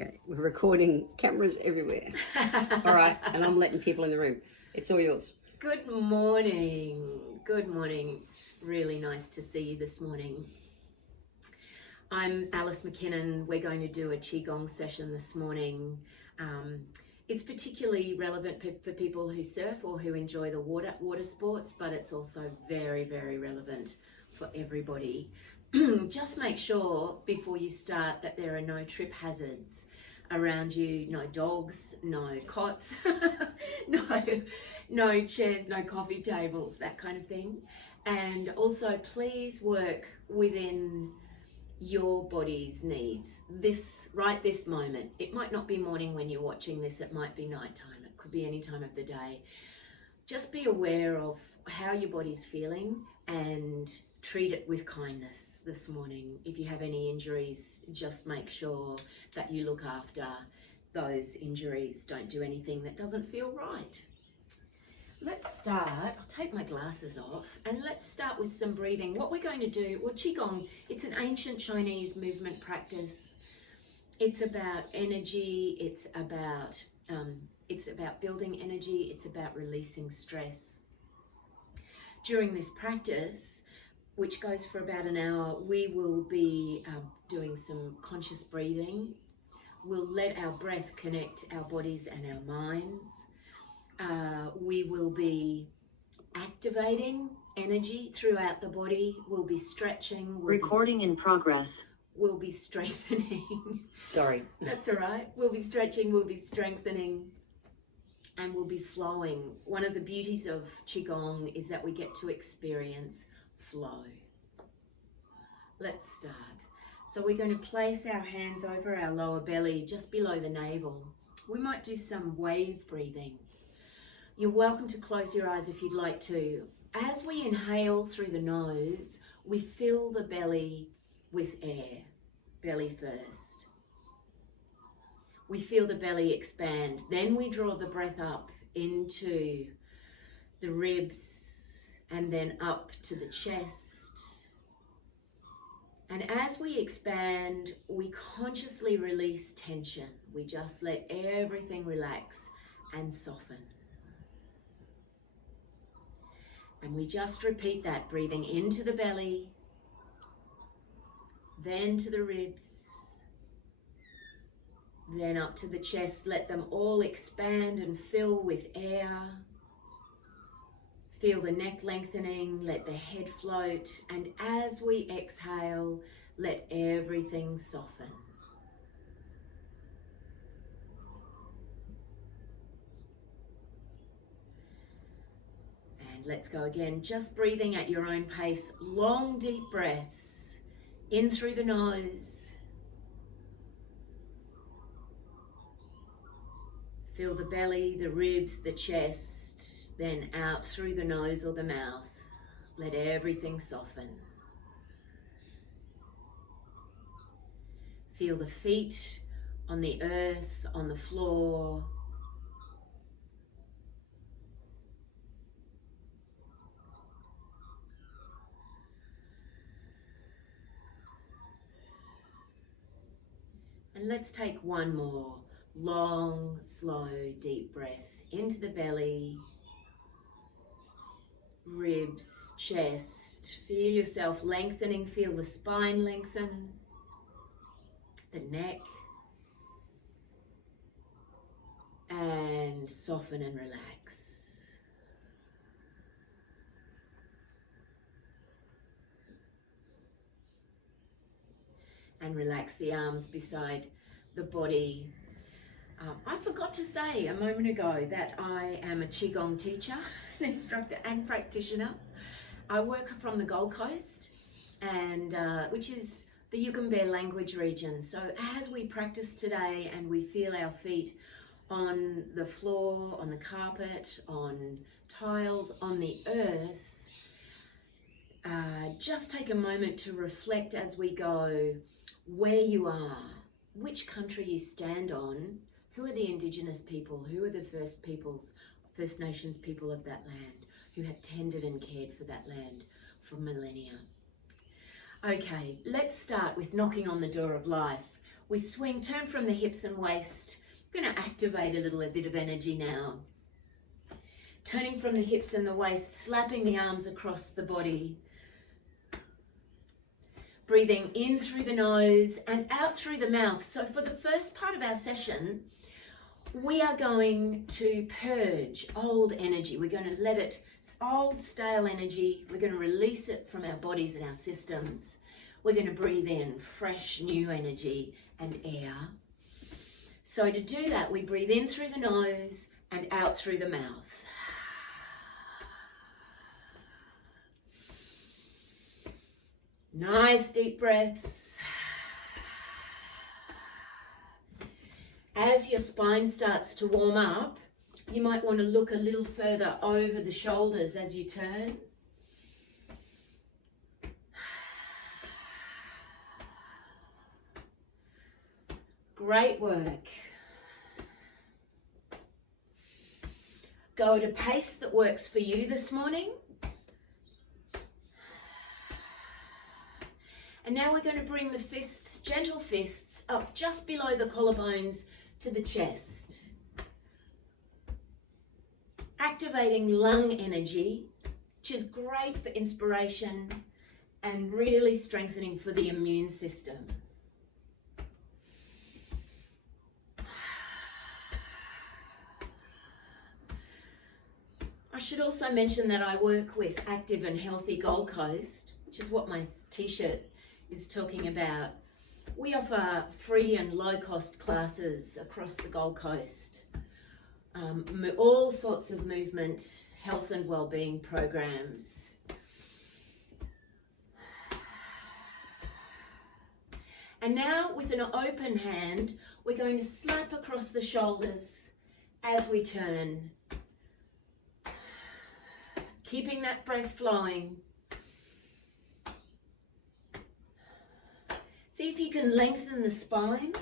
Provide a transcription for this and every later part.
Okay, we're recording, cameras everywhere. All right, and I'm letting people in the room. It's all yours. Good morning. Good morning. It's really nice to see you this morning. I'm Alice MacKinnon. We're going to do a Qigong session this morning. It's particularly relevant for people who surf or who enjoy the water sports, but it's also very, very relevant for everybody. Just make sure before you start that there are no trip hazards around you, no dogs, no cots, no chairs, no coffee tables, that kind of thing. And also please work within your body's needs right this moment. It might not be morning when you're watching this, it might be nighttime, it could be any time of the day. Just be aware of how your body's feeling and treat it with kindness this morning. If you have any injuries, just make sure that you look after those injuries. Don't do anything that doesn't feel right. Let's start. I'll take my glasses off and let's start with some breathing. What we're going to do, well, Qigong, it's an ancient Chinese movement practice. It's about energy, it's about building energy, it's about releasing stress. During this practice, which goes for about an hour, we will be doing some conscious breathing. We'll let our breath connect our bodies and our minds. We will be activating energy throughout the body. We'll be stretching. Recording in progress. We'll be strengthening. Sorry. That's all right. We'll be stretching, we'll be strengthening, and we'll be flowing. One of the beauties of Qigong is that we get to experience flow. Let's start. So we're going to place our hands over our lower belly, just below the navel. We might do some wave breathing. You're welcome to close your eyes if you'd like to. As we inhale through the nose, we fill the belly with air, belly first. We feel the belly expand. Then we draw the breath up into the ribs and then up to the chest. And as we expand, we consciously release tension. We just let everything relax and soften. And we just repeat that, breathing into the belly, then to the ribs, then up to the chest. Let them all expand and fill with air. Feel the neck lengthening, let the head float, and as we exhale, let everything soften. And let's go again, just breathing at your own pace, long deep breaths, in through the nose. Feel the belly, the ribs, the chest. Then out through the nose or the mouth. Let everything soften. Feel the feet on the earth, on the floor. And let's take one more long, slow, deep breath into the belly. Ribs, chest, feel yourself lengthening, feel the spine lengthen, the neck, and soften and relax. And relax the arms beside the body. I forgot to say a moment ago that I am a Qigong teacher, an instructor and practitioner. I work from the Gold Coast, and which is the Yugambeh language region. So as we practice today and we feel our feet on the floor, on the carpet, on tiles, on the earth, just take a moment to reflect as we go where you are, which country you stand on. Who are the Indigenous people? Who are the First Nations people of that land who have tended and cared for that land for millennia? Okay, let's start with knocking on the door of life. We swing, turn from the hips and waist. I'm going to activate a little bit of energy now. Turning from the hips and the waist, slapping the arms across the body. Breathing in through the nose and out through the mouth. So for the first part of our session, we are going to purge old energy. We're going to let it, old stale energy, we're going to release it from our bodies and our systems. We're going to breathe in fresh new energy and air. So to do that, we breathe in through the nose and out through the mouth. Nice deep breaths. As your spine starts to warm up, you might want to look a little further over the shoulders as you turn. Great work. Go at a pace that works for you this morning. And now we're going to bring the fists, gentle fists, up just below the collarbones to the chest. Activating lung energy, which is great for inspiration and really strengthening for the immune system. I should also mention that I work with Active and Healthy Gold Coast, which is what my t-shirt is talking about. We offer free and low-cost classes across the Gold Coast. All sorts of movement, health and well-being programs. And now with an open hand, we're going to slap across the shoulders as we turn. Keeping that breath flowing. See if you can lengthen the spine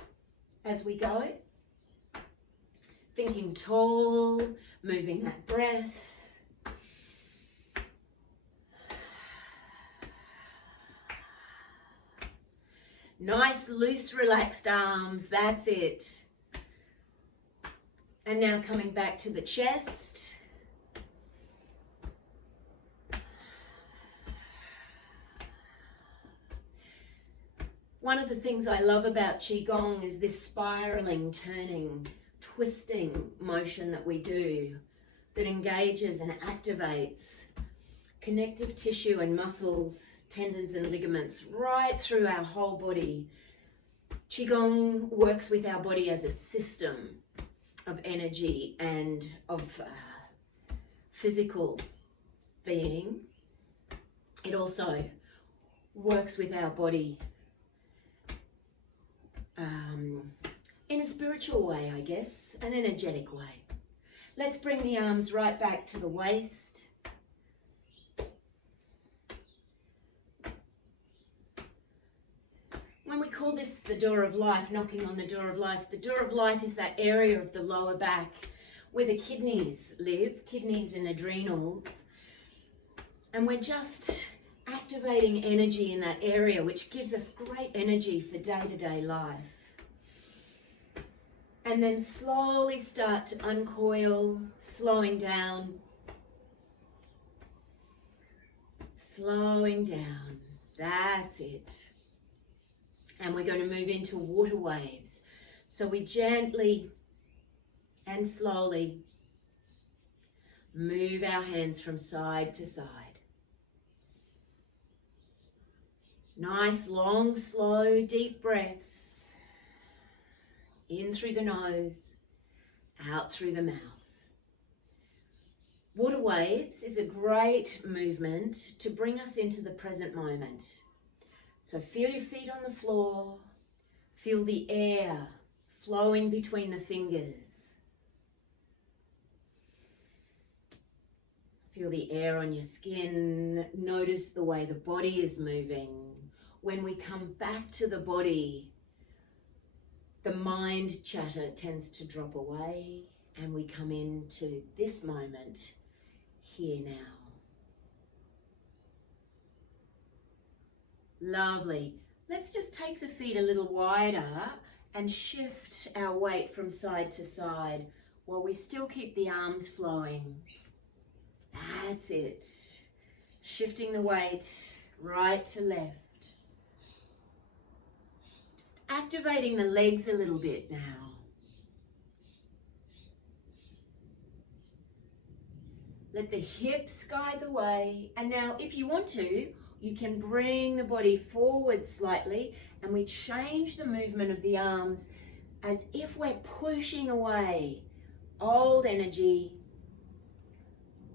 as we go. Thinking tall, moving that breath. Nice, loose, relaxed arms, that's it. And now coming back to the chest. One of the things I love about Qigong is this spiraling, turning, twisting motion that we do that engages and activates connective tissue and muscles, tendons and ligaments right through our whole body. Qigong works with our body as a system of energy and of physical being. It also works with our body in a spiritual way, I guess, an energetic way. Let's bring the arms right back to the waist. When we call this the door of life, knocking on the door of life is that area of the lower back where the kidneys live, kidneys and adrenals. And we're just activating energy in that area, which gives us great energy for day-to-day life. And then slowly start to uncoil, slowing down. Slowing down. That's it. And we're going to move into water waves. So we gently and slowly move our hands from side to side. Nice, long, slow, deep breaths. In through the nose, out through the mouth. Water waves is a great movement to bring us into the present moment. So feel your feet on the floor, feel the air flowing between the fingers. Feel the air on your skin, notice the way the body is moving. When we come back to the body, the mind chatter tends to drop away and we come into this moment, here now. Lovely. Let's just take the feet a little wider and shift our weight from side to side while we still keep the arms flowing. That's it. Shifting the weight right to left. Just activating the legs a little bit now. Let the hips guide the way. And now if you want to, you can bring the body forward slightly, and we change the movement of the arms as if we're pushing away old energy,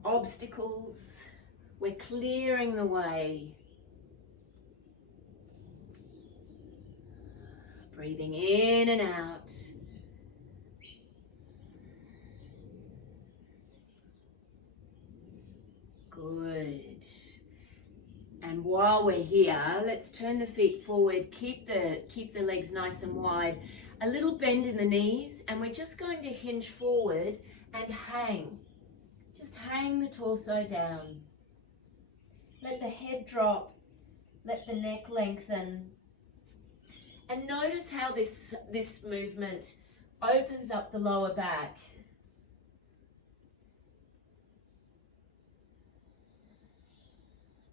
obstacles. We're clearing the way. Breathing in and out. Good. And while we're here, let's turn the feet forward, keep the legs nice and wide, a little bend in the knees, and we're just going to hinge forward and hang. Just hang the torso down. Let the head drop, let the neck lengthen. And notice how this movement opens up the lower back.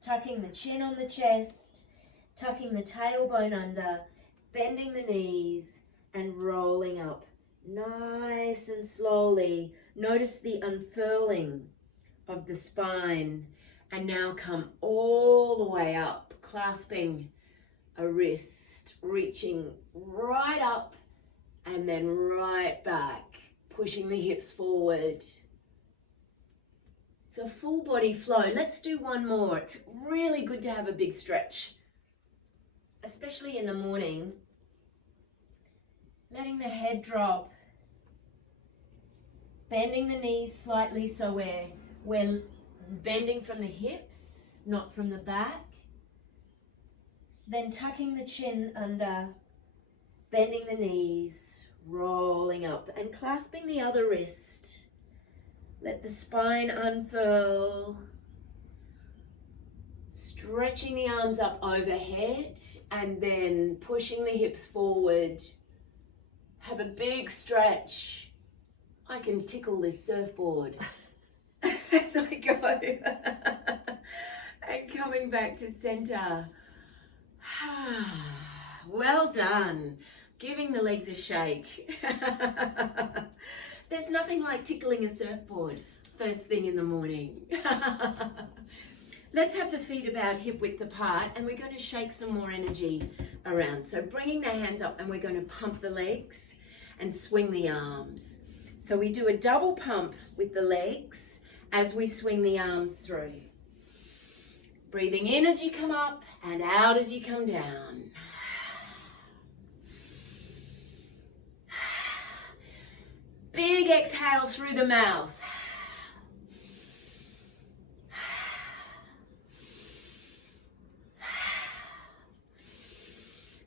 Tucking the chin on the chest, tucking the tailbone under, bending the knees and rolling up nice and slowly. Notice the unfurling of the spine, and now come all the way up, clasping a wrist, reaching right up and then right back, pushing the hips forward. It's a full body flow. Let's do one more. It's really good to have a big stretch, especially in the morning. Letting the head drop, bending the knees slightly so we're bending from the hips, not from the back. Then tucking the chin under, bending the knees, rolling up and clasping the other wrist. Let the spine unfurl, stretching the arms up overhead and then pushing the hips forward. Have a big stretch. I can tickle this surfboard as I go. And coming back to center. Well done. Giving the legs a shake. There's nothing like tickling a surfboard first thing in the morning. Let's have the feet about hip width apart, and we're going to shake some more energy around. So bringing the hands up, and we're going to pump the legs and swing the arms. So we do a double pump with the legs as we swing the arms through. Breathing in as you come up and out as you come down. Big exhale through the mouth.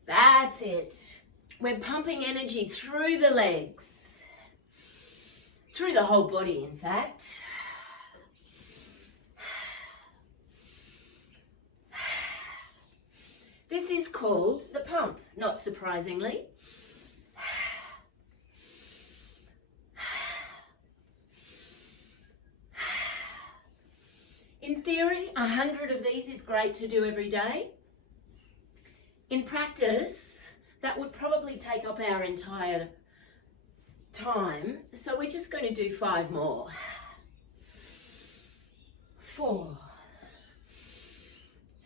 That's it. We're pumping energy through the legs, through the whole body, in fact. This is called the pump, not surprisingly. In theory, 100 of these is great to do every day. In practice, that would probably take up our entire time, so we're just going to do 5 more. 4,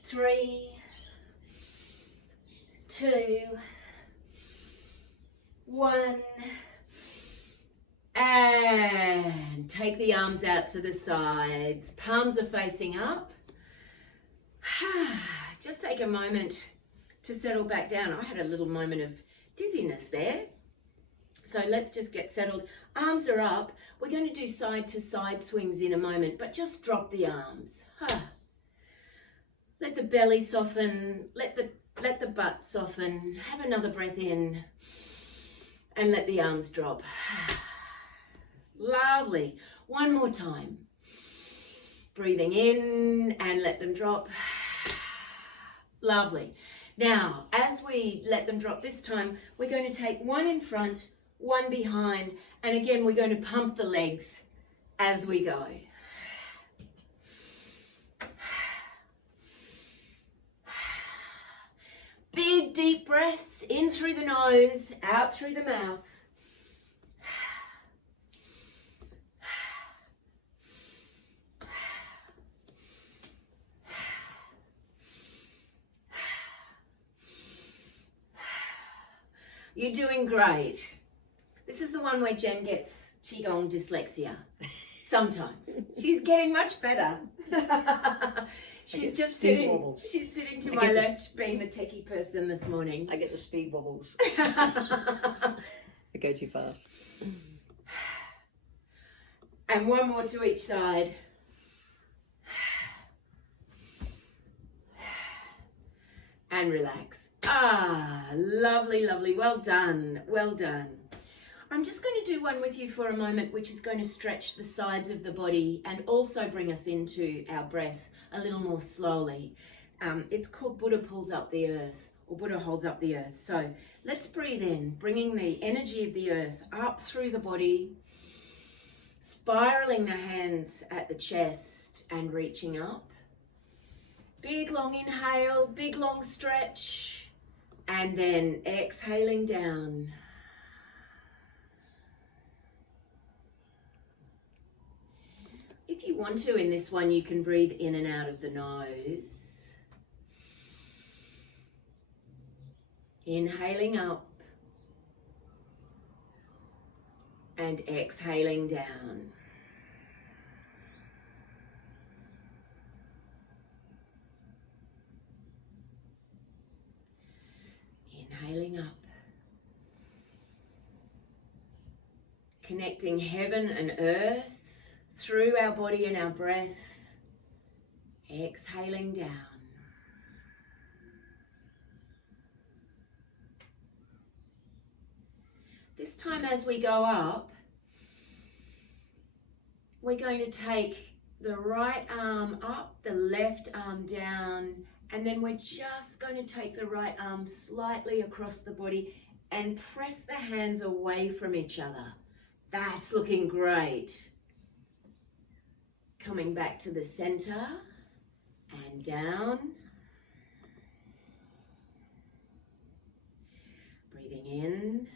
3, 2, 1, and take the arms out to the sides. Palms are facing up. Just take a moment to settle back down. I had a little moment of dizziness there. So let's just get settled. Arms are up. We're going to do side to side swings in a moment, but just drop the arms. Let the belly soften. Let the butt soften. Have another breath in and let the arms drop. Lovely. One more time. Breathing in and let them drop. Lovely. Now, as we let them drop this time, we're going to take one in front, one behind, and again, we're going to pump the legs as we go. Big deep breaths in through the nose, out through the mouth. You're doing great. This is the one where Jen gets Qigong dyslexia. Sometimes. She's getting much better. She's sitting to my left, being the techie person this morning. I get the speed wobbles. I go too fast. And one more to each side. And relax. Ah, lovely, lovely. Well done. Well done. I'm just going to do one with you for a moment, which is going to stretch the sides of the body and also bring us into our breath a little more slowly. It's called Buddha pulls up the earth, or Buddha holds up the earth. So let's breathe in, bringing the energy of the earth up through the body, spiraling the hands at the chest and reaching up. Big long inhale, big long stretch, and then exhaling down. If you want to, in this one, you can breathe in and out of the nose. Inhaling up and exhaling down. Inhaling up. Connecting heaven and earth through our body and our breath, exhaling down. This time as we go up, we're going to take the right arm up, the left arm down, and then we're just going to take the right arm slightly across the body and press the hands away from each other. That's looking great. Coming back to the center and down. Breathing in.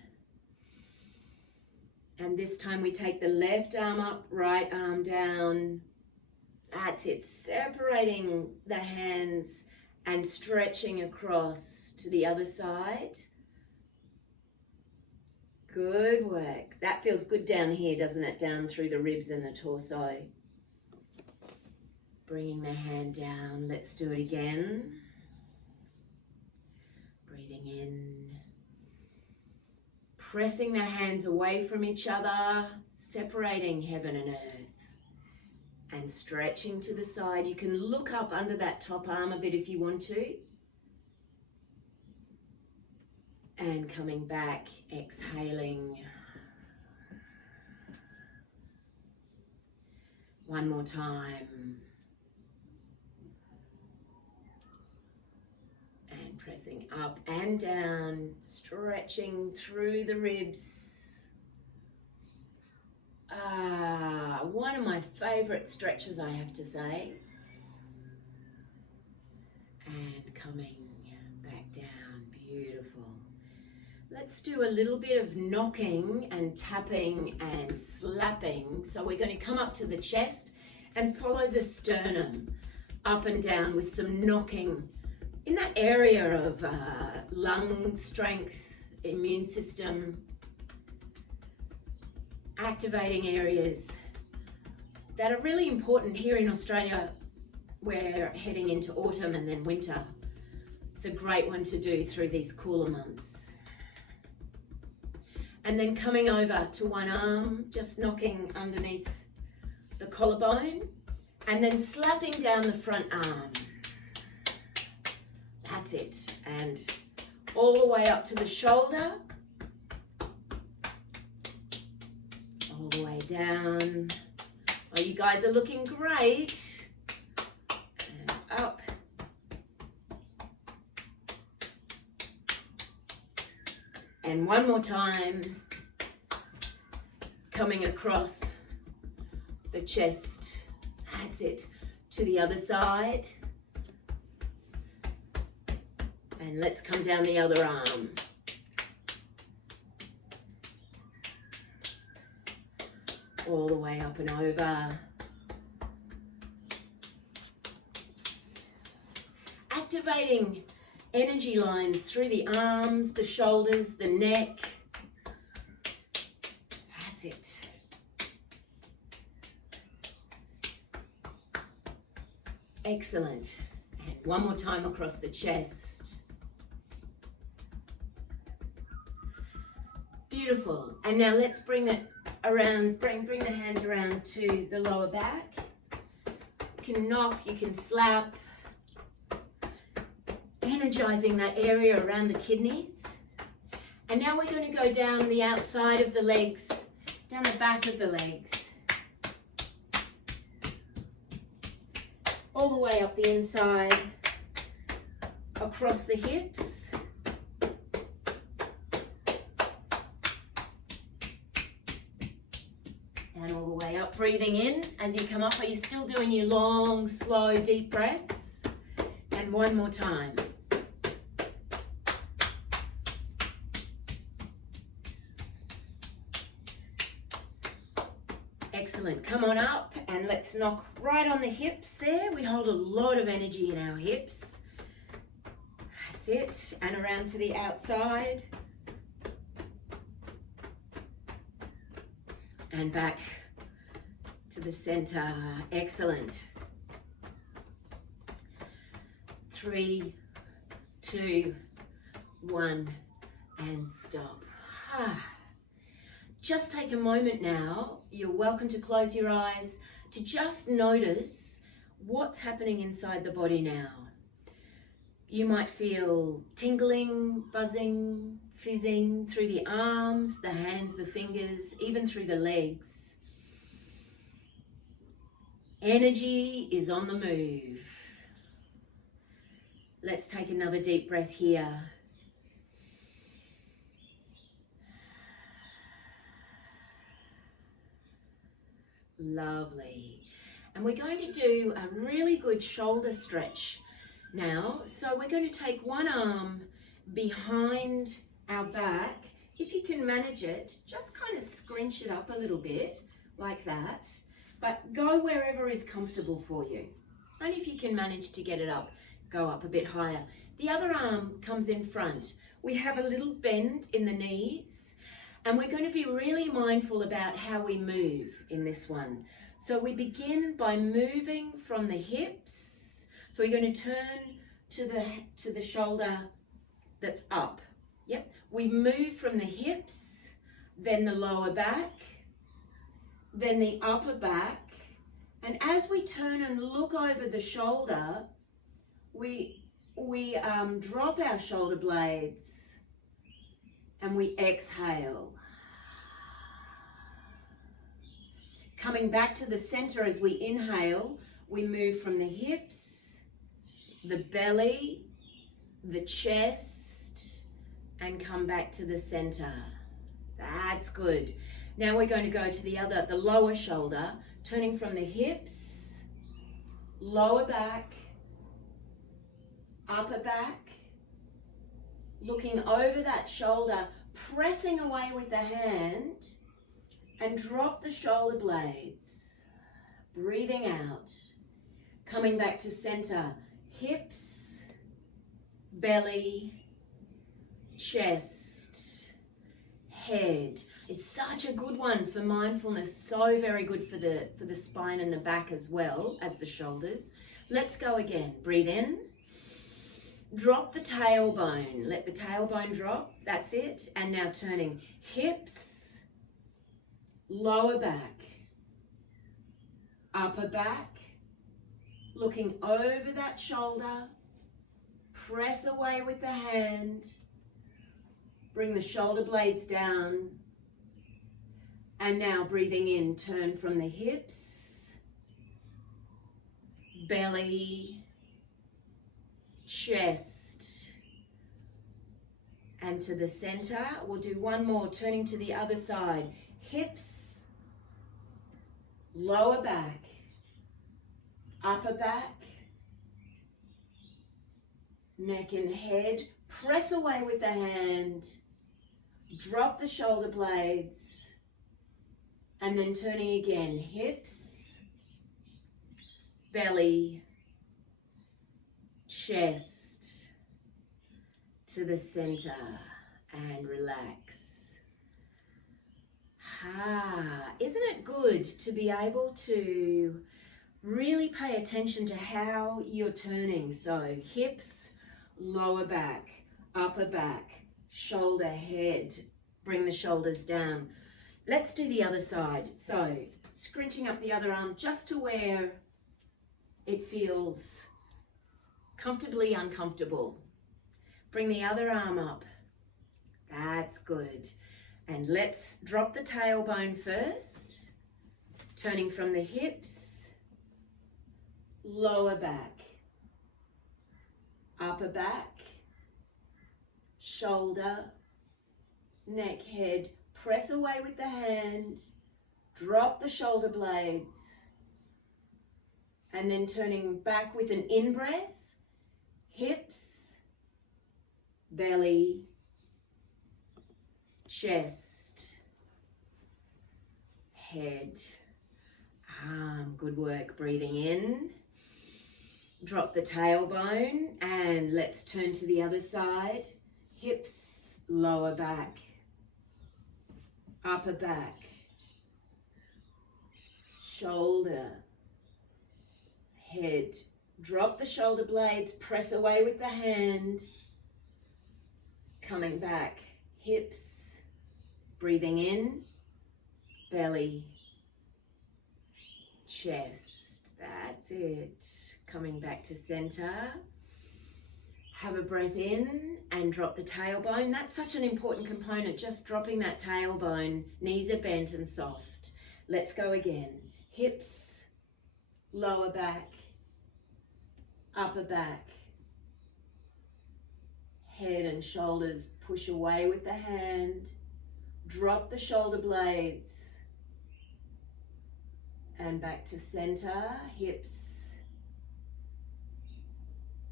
And this time we take the left arm up, right arm down. That's it, separating the hands and stretching across to the other side. Good work. That feels good down here, doesn't it? Down through the ribs and the torso. Bringing the hand down. Let's do it again. Breathing in. Pressing the hands away from each other, separating heaven and earth. And stretching to the side. You can look up under that top arm a bit if you want to. And coming back, exhaling. One more time. And pressing up and down, stretching through the ribs. One of my favorite stretches, I have to say. And coming back down, beautiful. Let's do a little bit of knocking and tapping and slapping. So we're going to come up to the chest and follow the sternum up and down with some knocking in that area of lung strength, immune system, activating areas that are really important here in Australia. We're heading into autumn and then winter. It's a great one to do through these cooler months. And then coming over to one arm, just knocking underneath the collarbone and then slapping down the front arm. That's it. And all the way up to the shoulder. All the way down. Oh, you guys are looking great. And up. And one more time, coming across the chest. That's it. To the other side. And let's come down the other arm. All the way up and over. Activating energy lines through the arms, the shoulders, the neck. That's it. Excellent. And one more time across the chest. Beautiful. And now let's bring it around, bring the hands around to the lower back. You can knock, you can slap. Energizing that area around the kidneys. And now we're going to go down the outside of the legs, down the back of the legs. All the way up the inside, across the hips. And all the way up, breathing in as you come up. Are you still doing your long, slow, deep breaths? And one more time. Excellent. Come on up and let's knock right on the hips there. We hold a lot of energy in our hips. That's it. And around to the outside. And back to the center. Excellent. 3, 2, 1, and stop. Just take a moment now. You're welcome to close your eyes to just notice what's happening inside the body now. You might feel tingling, buzzing, fizzing through the arms, the hands, the fingers, even through the legs. Energy is on the move. Let's take another deep breath here. Lovely. And we're going to do a really good shoulder stretch now. So we're going to take one arm behind our back. If you can manage it, just kind of scrunch it up a little bit like that. But go wherever is comfortable for you. And if you can manage to get it up, go up a bit higher. The other arm comes in front. We have a little bend in the knees. And we're going to be really mindful about how we move in this one. So we begin by moving from the hips. So we're going to turn to the shoulder that's up. Yep. We move from the hips, then the lower back, then the upper back. And as we turn and look over the shoulder, we drop our shoulder blades. And we exhale. Coming back to the center as we inhale, we move from the hips, the belly, the chest, and come back to the center. That's good. Now we're going to go to the lower shoulder, turning from the hips, lower back, upper back, looking over that shoulder, pressing away with the hand, and drop the shoulder blades. Breathing out. Coming back to center. Hips, belly, chest, head. It's such a good one for mindfulness. So very good for the spine and the back as well as the shoulders. Let's go again. Breathe in. Drop the tailbone. Let the tailbone drop. That's it. And now turning hips, lower back, upper back, looking over that shoulder. Press away with the hand. Bring the shoulder blades down. And now breathing in, turn from the hips, belly, chest, and to the center. We'll do one more, turning to the other side. Hips, lower back, upper back, neck and head. Press away with the hand. Drop the shoulder blades. And then turning again. Hips, belly, chest, to the center, and relax. Isn't it good to be able to really pay attention to how you're turning? So hips, lower back, upper back, shoulder, head, bring the shoulders down. Let's do the other side. So scrunching up the other arm just to where it feels comfortably uncomfortable. Bring the other arm up. That's good. And let's drop the tailbone first, turning from the hips, lower back, upper back, shoulder, neck, head. Press away with the hand, drop the shoulder blades, and then turning back with an in-breath, hips, belly, chest, head. Good work. Breathing in, drop the tailbone, and let's turn to the other side. Hips, lower back, upper back, shoulder, head. Drop the shoulder blades, press away with the hand, coming back, hips, breathing in, belly, chest. That's it. Coming back to center. Have a breath in and drop the tailbone. That's such an important component, just dropping that tailbone. Knees are bent and soft. Let's go again. Hips, lower back, upper back, head and shoulders push away with the hand. Drop the shoulder blades and back to center. Hips,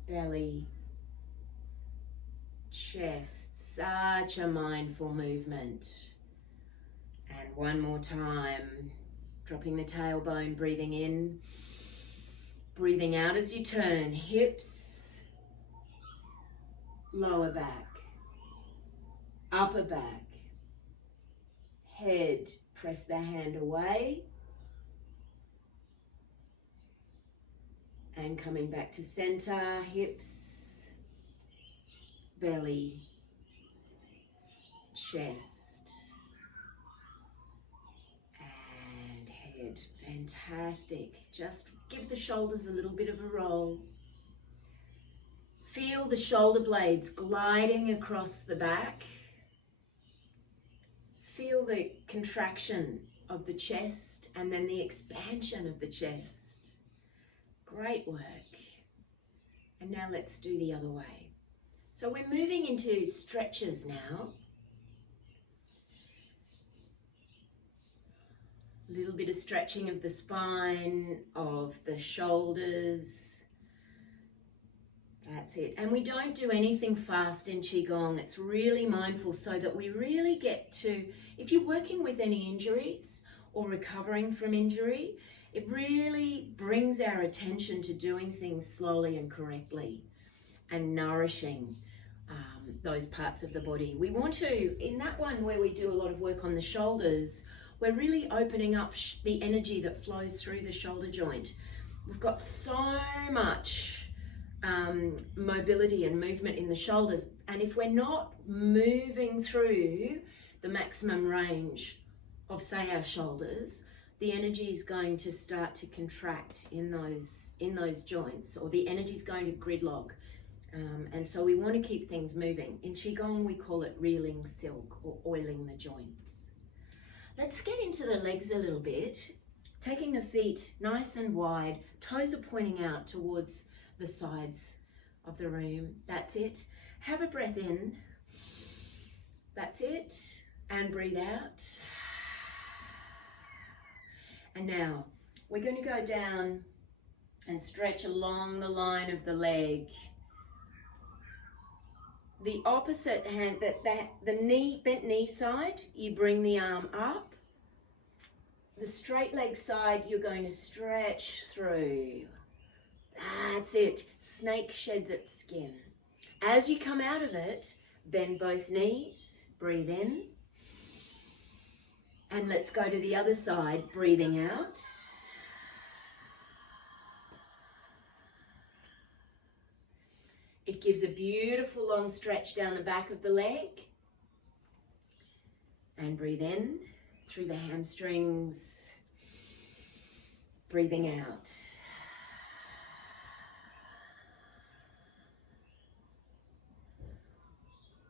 belly, chest. Such a mindful movement. And one more time, dropping the tailbone, breathing in, breathing out as you turn. Hips, lower back, upper back, head. Press the hand away. And coming back to center. Hips, belly, chest, and head. Fantastic. Just give the shoulders a little bit of a roll. Feel the shoulder blades gliding across the back. Feel the contraction of the chest and then the expansion of the chest. Great work. And now let's do the other way. So we're moving into stretches now. A little bit of stretching of the spine, of the shoulders. That's it. And we don't do anything fast in Qigong. It's really mindful so that we really get to, if you're working with any injuries or recovering from injury, it really brings our attention to doing things slowly and correctly and nourishing those parts of the body. We want to, in that one where we do a lot of work on the shoulders, we're really opening up the energy that flows through the shoulder joint. We've got so much mobility and movement in the shoulders, and if we're not moving through the maximum range of, say, our shoulders, the energy is going to start to contract in those joints, or the energy is going to gridlock. And so we want to keep things moving. In Qigong, we call it reeling silk or oiling the joints. Let's get into the legs a little bit, taking the feet nice and wide, toes are pointing out towards the sides of the room. That's it. Have a breath in That's it. And breathe out. And now we're going to go down and stretch along the line of the leg. The opposite hand, the knee, bent knee side, you bring the arm up. The straight leg side, you're going to stretch through. That's it. Snake sheds its skin. As you come out of it, bend both knees, breathe in. And let's go to the other side, breathing out. It gives a beautiful long stretch down the back of the leg. And breathe in through the hamstrings. Breathing out.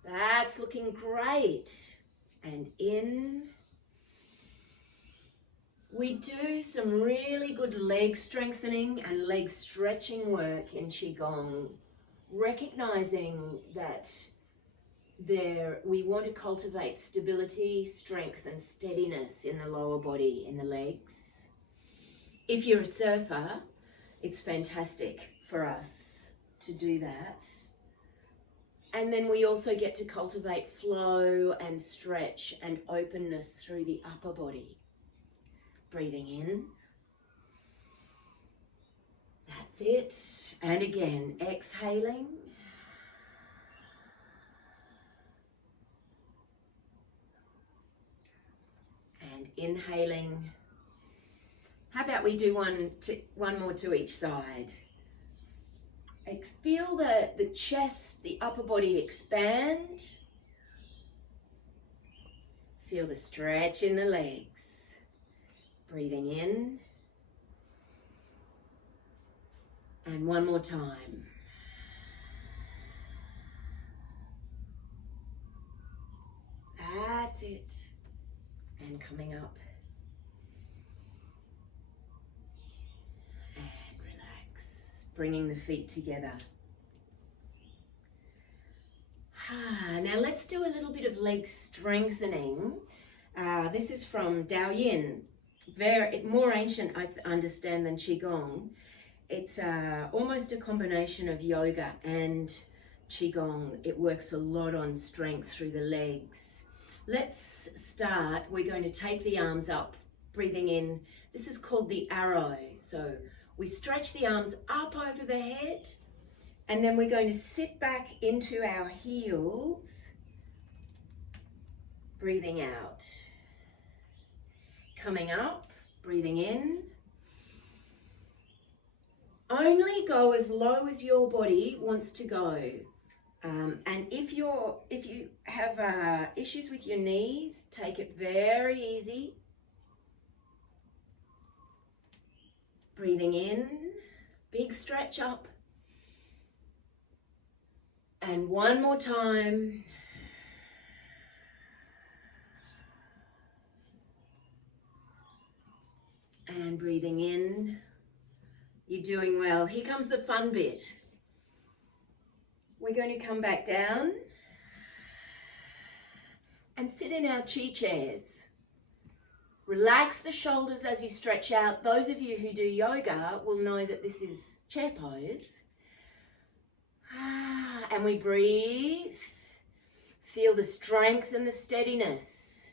That's looking great. And in. We do some really good leg strengthening and leg stretching work in Qigong, recognizing that we want to cultivate stability, strength and steadiness in the lower body, in the legs. If you're a surfer, it's fantastic for us to do that. And then we also get to cultivate flow and stretch and openness through the upper body. Breathing in. That's it. And again, exhaling. And inhaling. How about we do one more to each side? Feel the chest, the upper body expand. Feel the stretch in the legs. Breathing in. And one more time. That's it. And coming up. And relax. Bringing the feet together. Now let's do a little bit of leg strengthening. This is from Dao Yin. More ancient, I understand, than Qigong. It's almost a combination of yoga and Qigong. It works a lot on strength through the legs. Let's start. We're going to take the arms up, breathing in. This is called the arrow. So we stretch the arms up over the head, and then we're going to sit back into our heels, breathing out. Coming up, breathing in. Only go as low as your body wants to go. And if you have issues with your knees, take it very easy. Breathing in, big stretch up. And one more time. And breathing in. You're doing well. Here comes the fun bit. We're going to come back down and sit in our chi chairs. Relax the shoulders as you stretch out. Those of you who do yoga will know that this is chair pose. And we breathe. Feel the strength and the steadiness.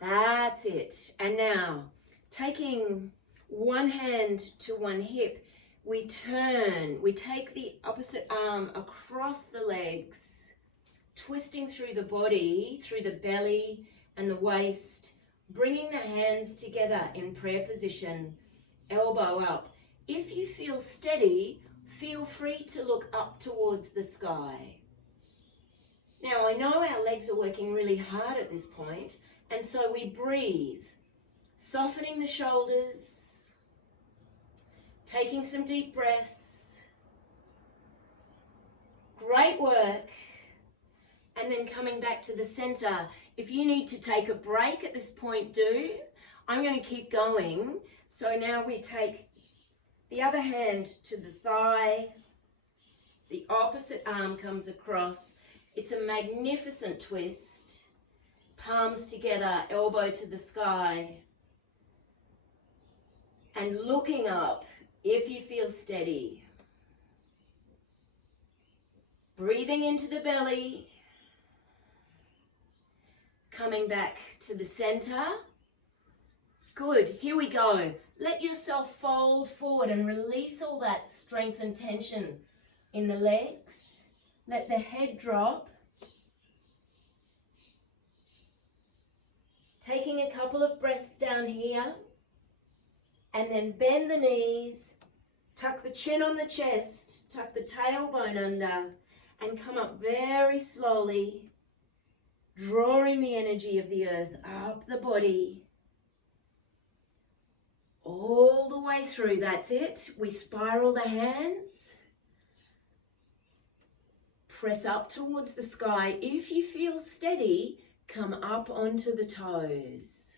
That's it. And now, taking one hand to one hip, we turn, we take the opposite arm across the legs, twisting through the body, through the belly and the waist, bringing the hands together in prayer position, elbow up. If you feel steady, feel free to look up towards the sky. Now, I know our legs are working really hard at this point, and so we breathe, softening the shoulders, taking some deep breaths. Great work. And then coming back to the center. If you need to take a break at this point, do. I'm going to keep going. So now we take the other hand to the thigh. The opposite arm comes across. It's a magnificent twist. Palms together, elbow to the sky. And looking up if you feel steady. Breathing into the belly. Coming back to the center. Good, here we go. Let yourself fold forward and release all that strength and tension in the legs. Let the head drop. Taking a couple of breaths down here. And then bend the knees. Tuck the chin on the chest. Tuck the tailbone under. And come up very slowly. Drawing the energy of the earth up the body. All the way through, that's it. We spiral the hands. Press up towards the sky. If you feel steady, come up onto the toes.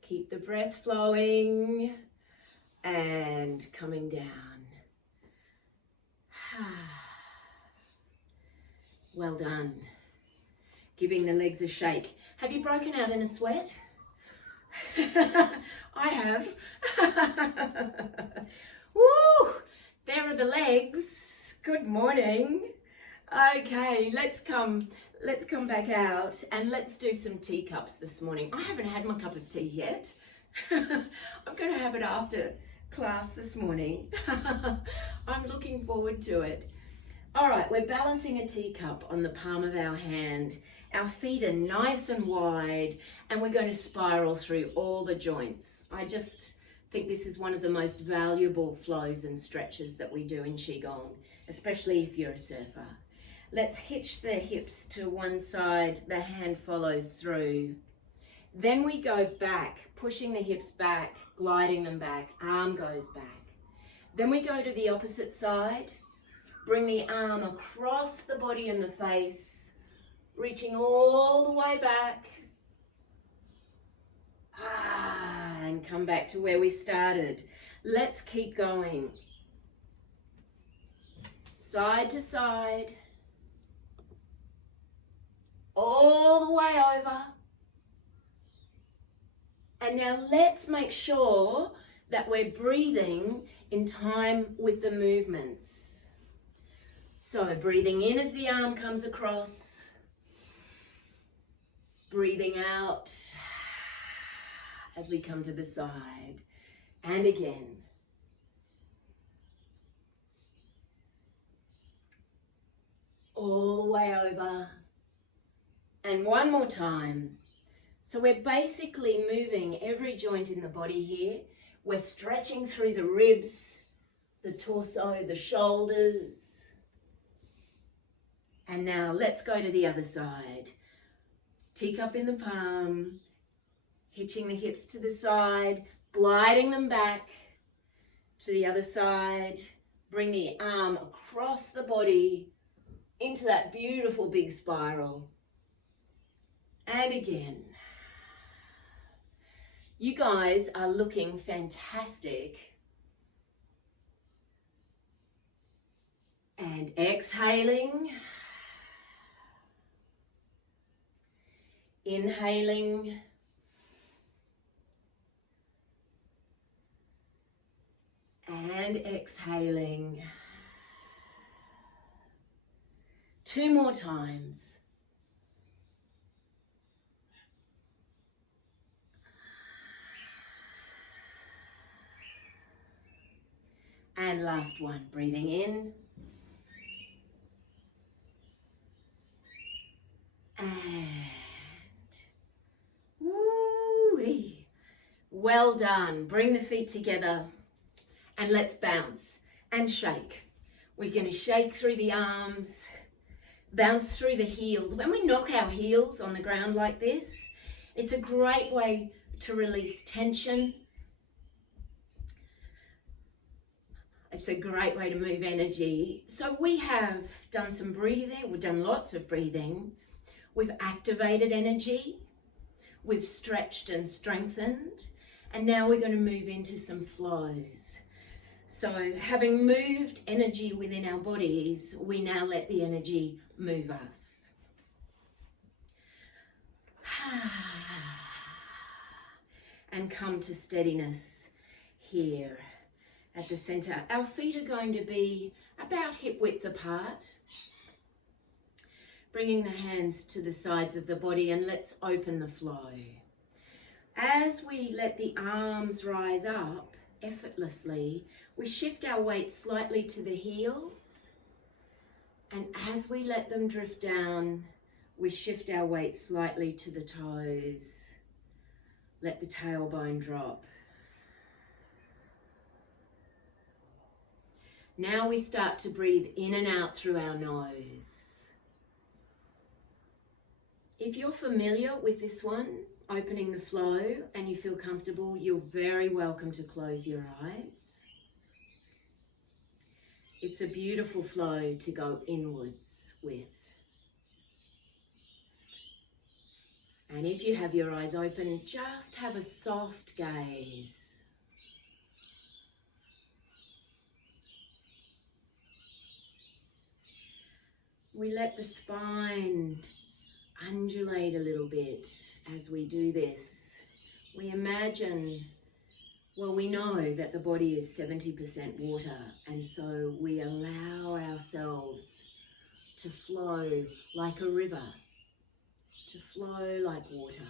Keep the breath flowing and coming down. Well done. Giving the legs a shake. Have you broken out in a sweat? I have. Woo! There are the legs. Good morning. Okay, let's come back out and let's do some teacups this morning. I haven't had my cup of tea yet. I'm going to have it after class this morning. I'm looking forward to it. All right, we're balancing a teacup on the palm of our hand. Our feet are nice and wide, and we're going to spiral through all the joints. I just think this is one of the most valuable flows and stretches that we do in Qigong, especially if you're a surfer. Let's hitch the hips to one side, the hand follows through. Then we go back, pushing the hips back, gliding them back, arm goes back. Then we go to the opposite side, bring the arm across the body and the face, reaching all the way back. And come back to where we started. Let's keep going. Side to side. All the way over. And now let's make sure that we're breathing in time with the movements. So breathing in as the arm comes across. Breathing out as we come to the side. And again. All the way over. And one more time. So we're basically moving every joint in the body here. We're stretching through the ribs, the torso, the shoulders. And now let's go to the other side. Teacup in the palm, hitching the hips to the side, gliding them back to the other side. Bring the arm across the body into that beautiful big spiral. And again. You guys are looking fantastic. And exhaling. Inhaling. And exhaling. 2 more times. And last one, breathing in. And woo-wee. Well done. Bring the feet together and let's bounce and shake. We're going to shake through the arms, bounce through the heels. When we knock our heels on the ground like this, it's a great way to release tension. It's a great way to move energy. So we have done some breathing. We've done lots of breathing. We've activated energy. We've stretched and strengthened. And now we're going to move into some flows. So having moved energy within our bodies, we now let the energy move us. And come to steadiness here at the center. Our feet are going to be about hip width apart. Bringing the hands to the sides of the body, and let's open the flow. As we let the arms rise up effortlessly, we shift our weight slightly to the heels, and as we let them drift down, we shift our weight slightly to the toes. Let the tailbone drop. Now we start to breathe in and out through our nose. If you're familiar with this one, opening the flow, and you feel comfortable, you're very welcome to close your eyes. It's a beautiful flow to go inwards with. And if you have your eyes open, just have a soft gaze. We let the spine undulate a little bit as we do this. We imagine, well, we know that the body is 70% water, and so we allow ourselves to flow like a river, to flow like water.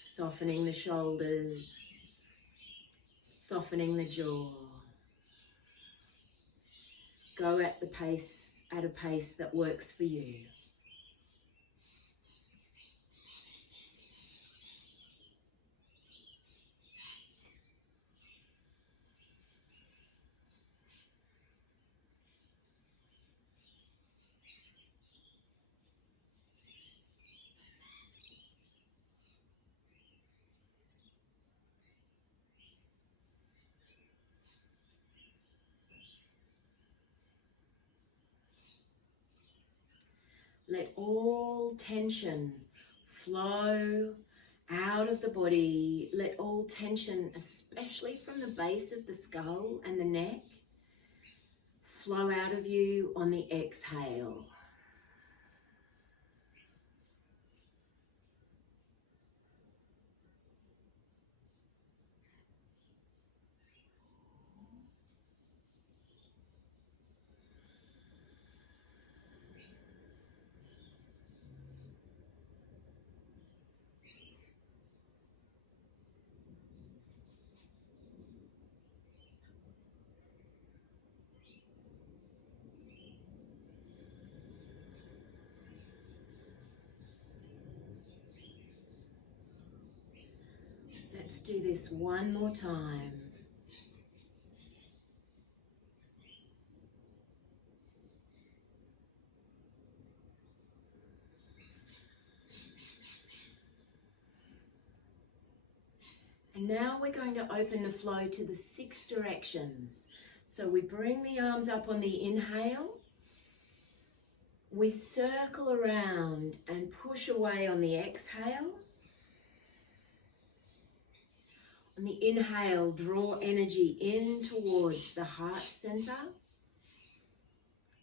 Softening the shoulders, softening the jaw. Go at a pace that works for you. Let all tension flow out of the body. Let all tension, especially from the base of the skull and the neck, flow out of you on the exhale. Let's do this one more time. And now we're going to open the flow to the 6 directions. So we bring the arms up on the inhale. We circle around and push away on the exhale. On the inhale, draw energy in towards the heart center.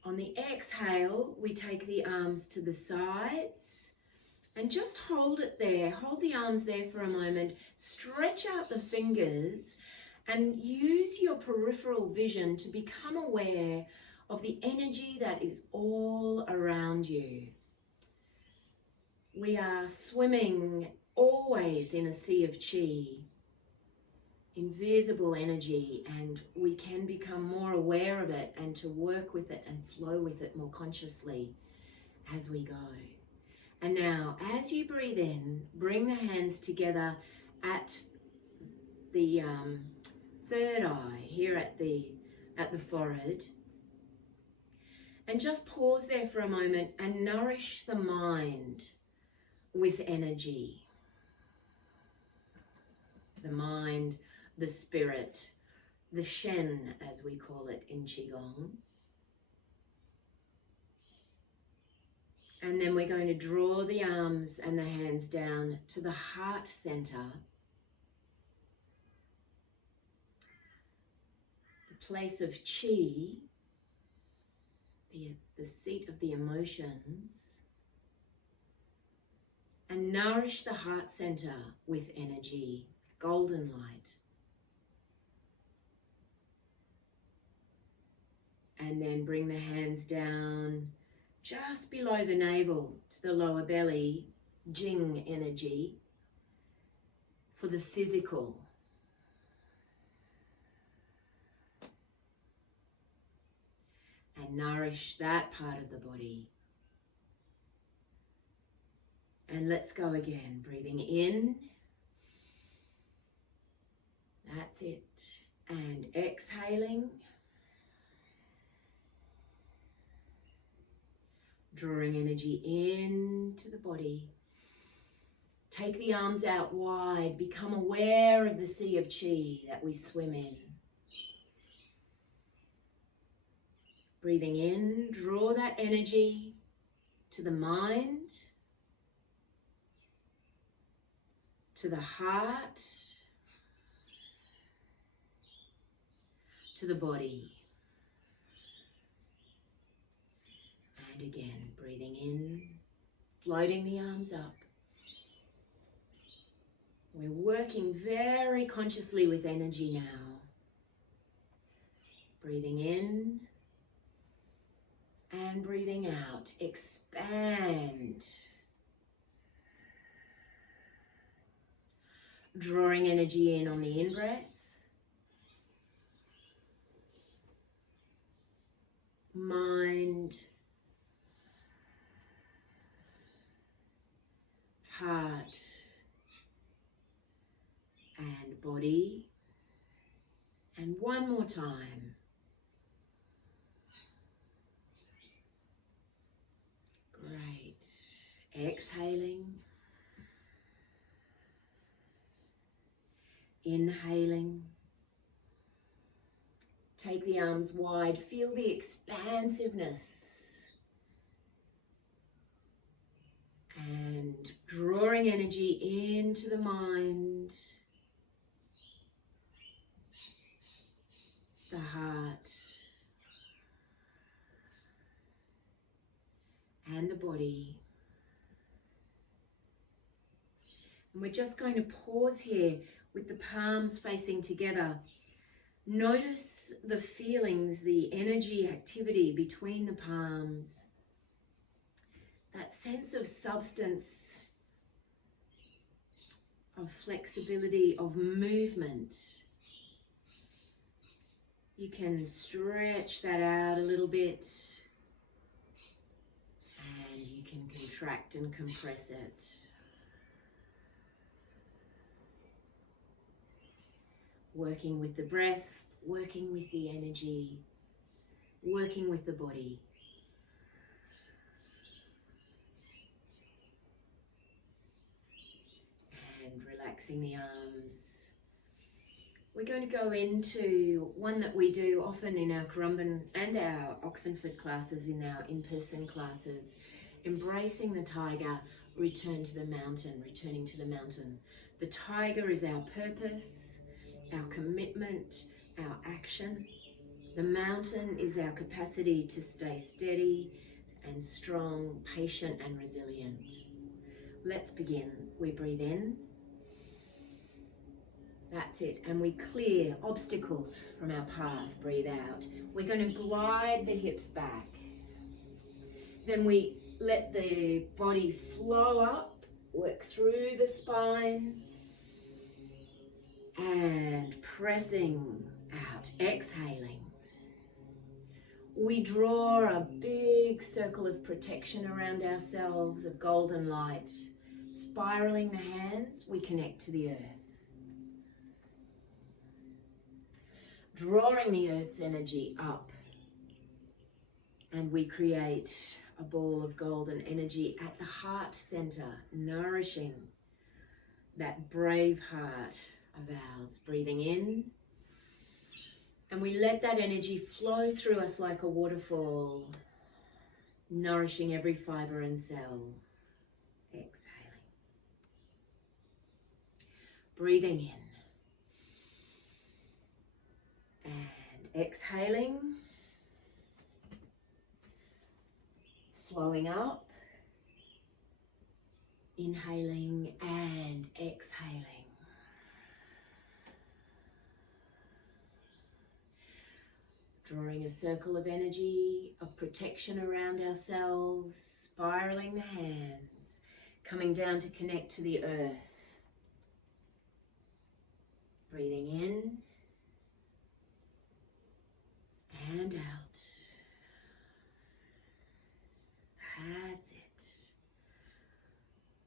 On the exhale, we take the arms to the sides and just hold it there. Hold the arms there for a moment. Stretch out the fingers and use your peripheral vision to become aware of the energy that is all around you. We are swimming always in a sea of qi, invisible energy, and we can become more aware of it and to work with it and flow with it more consciously as we go. And now, as you breathe in, bring the hands together at the third eye, here at the forehead. And just pause there for a moment and nourish the mind with energy. The mind, the spirit, the Shen, as we call it in Qigong. And then we're going to draw the arms and the hands down to the heart center, the place of Qi, the seat of the emotions, and nourish the heart center with energy, golden light. And then bring the hands down just below the navel to the lower belly, Jing energy for the physical. And nourish that part of the body. And let's go again, breathing in. That's it. And exhaling. Drawing energy into the body. Take the arms out wide. Become aware of the sea of Qi that we swim in. Breathing in, draw that energy to the mind, to the heart, to the body. And again, breathing in, floating the arms up. We're working very consciously with energy now. Breathing in and breathing out. Expand. Drawing energy in on the in-breath. Mind, heart, and body. And one more time. Great. Exhaling. Inhaling. Take the arms wide. Feel the expansiveness. And drawing energy into the mind, the heart, and the body. And we're just going to pause here with the palms facing together. Notice the feelings, the energy activity between the palms. That sense of substance, of flexibility, of movement. You can stretch that out a little bit. And you can contract and compress it. Working with the breath, working with the energy, working with the body. And relaxing the arms. We're going to go into one that we do often in our Currumbin and our Oxenford classes, in our in-person classes. Embracing the tiger, return to the mountain, returning to the mountain. The tiger is our purpose, our commitment, our action. The mountain is our capacity to stay steady and strong, patient and resilient. Let's begin. We breathe in. That's it. And we clear obstacles from our path. Breathe out. We're going to glide the hips back. Then we let the body flow up, work through the spine. And pressing out, exhaling. We draw a big circle of protection around ourselves, of golden light. Spiraling the hands, we connect to the earth. Drawing the earth's energy up. And we create a ball of golden energy at the heart center, nourishing that brave heart of ours. Breathing in, and we let that energy flow through us like a waterfall, nourishing every fibre and cell. Exhaling. Breathing in. And exhaling. Flowing up. Inhaling and exhaling. Drawing a circle of energy, of protection around ourselves, spiraling the hands, coming down to connect to the earth. Breathing in and out. That's it.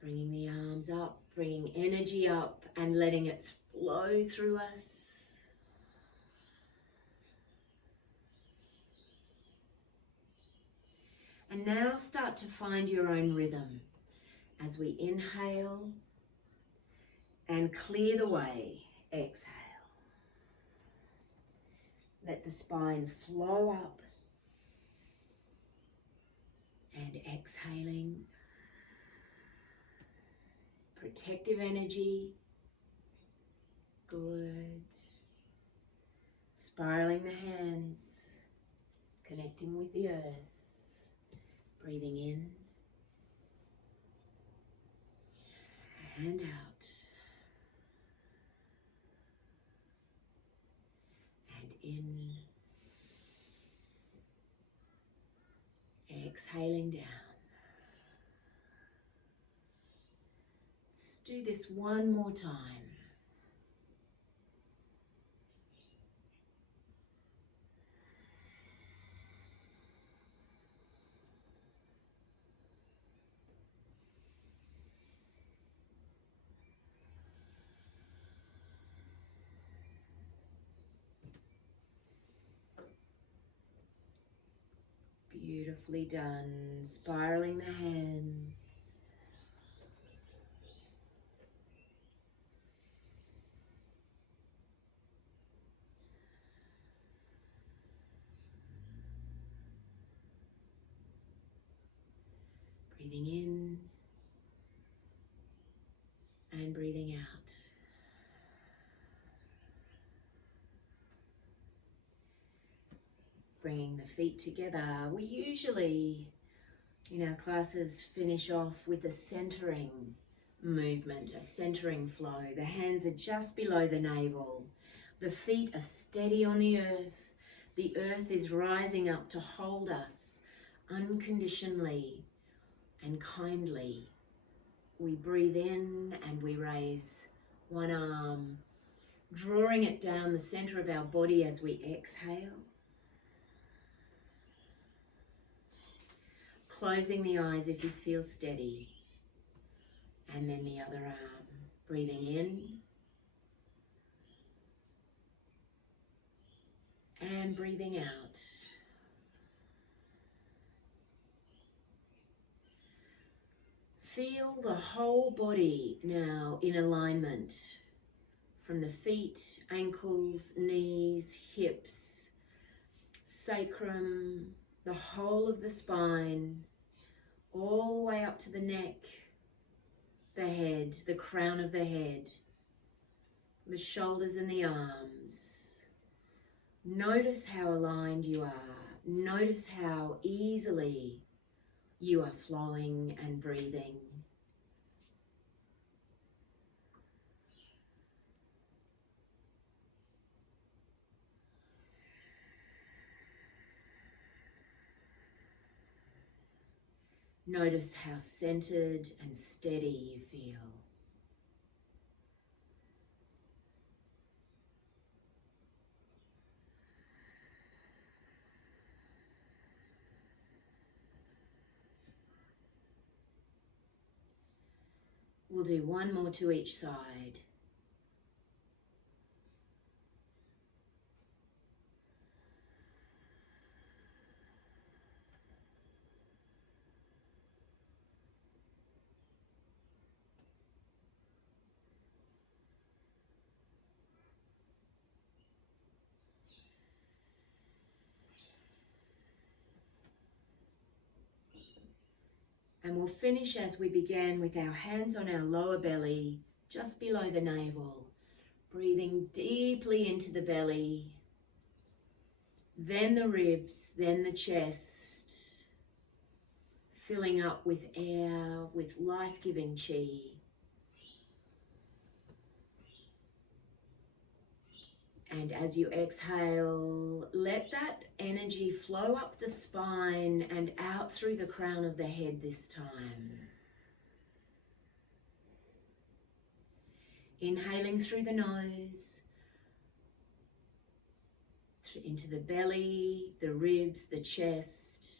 Bringing the arms up, bringing energy up and letting it flow through us. And now start to find your own rhythm as we inhale and clear the way. Exhale. Let the spine flow up and exhaling. Protective energy. Good. Spiraling the hands, connecting with the earth. Breathing in and out. And in. Exhaling down. Let's do this one more time. Beautifully done. Spiraling the hands. Breathing in and breathing out. Bringing the feet together. We usually, in our classes, finish off with a centering movement, a centering flow. The hands are just below the navel. The feet are steady on the earth. The earth is rising up to hold us unconditionally and kindly. We breathe in and we raise one arm, drawing it down the center of our body as we exhale. Closing the eyes if you feel steady. And then the other arm. Breathing in. And breathing out. Feel the whole body now in alignment. From the feet, ankles, knees, hips, sacrum, the whole of the spine, all the way up to the neck, the head, the crown of the head, the shoulders and the arms. Notice how aligned you are. Notice how easily you are flowing and breathing. Notice how centered and steady you feel. We'll do one more to each side. And we'll finish as we began with our hands on our lower belly, just below the navel. Breathing deeply into the belly, then the ribs, then the chest, filling up with air, with life-giving chi. And as you exhale, let that energy flow up the spine and out through the crown of the head this time. Inhaling through the nose, into the belly, the ribs, the chest.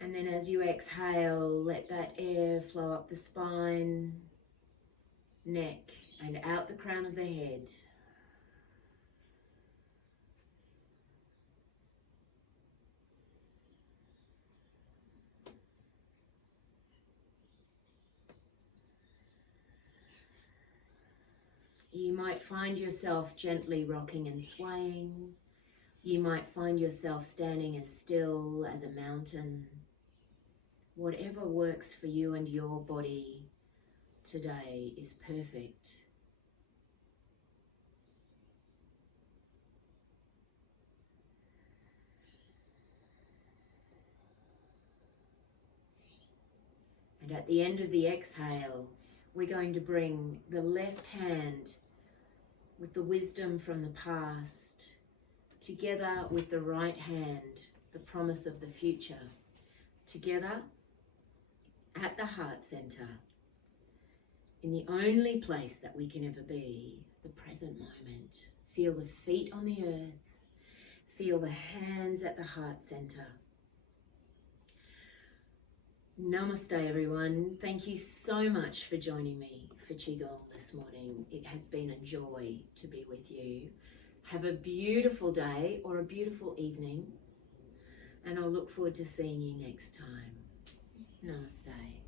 And then as you exhale, let that air flow up the spine, neck, and out the crown of the head. You might find yourself gently rocking and swaying. You might find yourself standing as still as a mountain. Whatever works for you and your body today is perfect. And at the end of the exhale, we're going to bring the left hand with the wisdom from the past together with the right hand, the promise of the future, together at the heart center, in the only place that we can ever be, the present moment. Feel the feet on the earth, feel the hands at the heart center. Namaste everyone. Thank you so much for joining me for Qigong this morning. It has been a joy to be with you. Have a beautiful day or a beautiful evening, and I'll look forward to seeing you next time. Namaste.